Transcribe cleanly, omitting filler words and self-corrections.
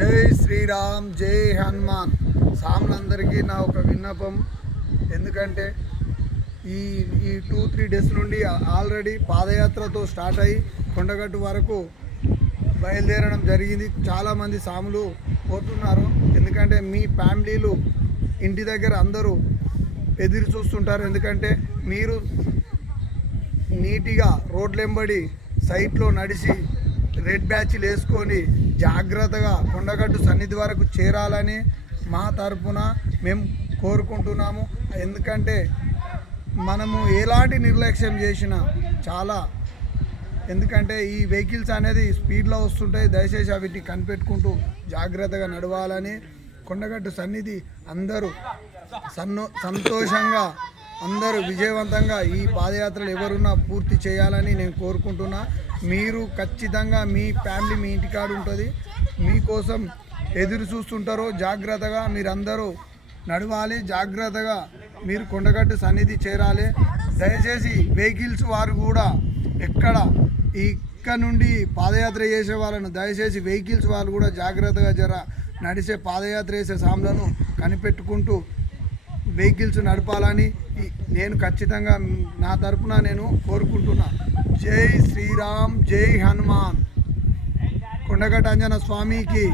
జై శ్రీరామ్, జై హనుమాన్. సాములందరికీ నా ఒక విన్నపం. ఎందుకంటే ఈ 2-3 డేస్ నుండి ఆల్రెడీ పాదయాత్రతో స్టార్ట్ అయ్యి కొండగట్టు వరకు బయలుదేరడం జరిగింది. చాలామంది సాములు పోతున్నారు. ఎందుకంటే మీ ఫ్యామిలీలు ఇంటి దగ్గర అందరూ ఎదురు చూస్తుంటారు. ఎందుకంటే మీరు నీట్గా రోడ్లెంబడి సైట్లో నడిచి రెడ్ బ్యాచ్లు వేసుకొని జాగ్రత్తగా కొండగట్టు సన్నిధి వరకు చేరాలని మా తరపున మేము కోరుకుంటున్నాము. ఎందుకంటే మనము ఎలాంటి నిర్లక్ష్యం చేసినా ఎందుకంటే ఈ వెహికల్స్ అనేది స్పీడ్లో వస్తుంటాయి. దయచేసి వీటిని కనిపెట్టుకుంటూ జాగ్రత్తగా నడవాలని, కొండగట్టు సన్నిధి అందరూ సంతోషంగా అందరూ విజయవంతంగా ఈ పాదయాత్రలు ఎవరున్నా పూర్తి చేయాలని నేను కోరుకుంటున్నా. మీరు ఖచ్చితంగా మీ ఫ్యామిలీ మీ ఇంటికాడ ఉంటుంది, మీకోసం ఎదురు చూస్తుంటారో. జాగ్రత్తగా మీరందరూ నడవాలి, జాగ్రత్తగా మీరు కొండగట్టు సన్నిధి చేరాలి. దయచేసి వెహికల్స్ వారు కూడా ఇక్కడ నుండి పాదయాత్ర చేసే వాళ్ళను దయచేసి వెహికల్స్ వాళ్ళు కూడా జాగ్రత్తగా నడిచే పాదయాత్ర చేసే సాములను కనిపెట్టుకుంటూ వెహికల్స్ నడపాలని నేను ఖచ్చితంగా నా తరపున నేను కోరుకుంటున్నా. జై శ్రీరామ్, జై హనుమాన్. కొండగట్టు అంజన స్వామికి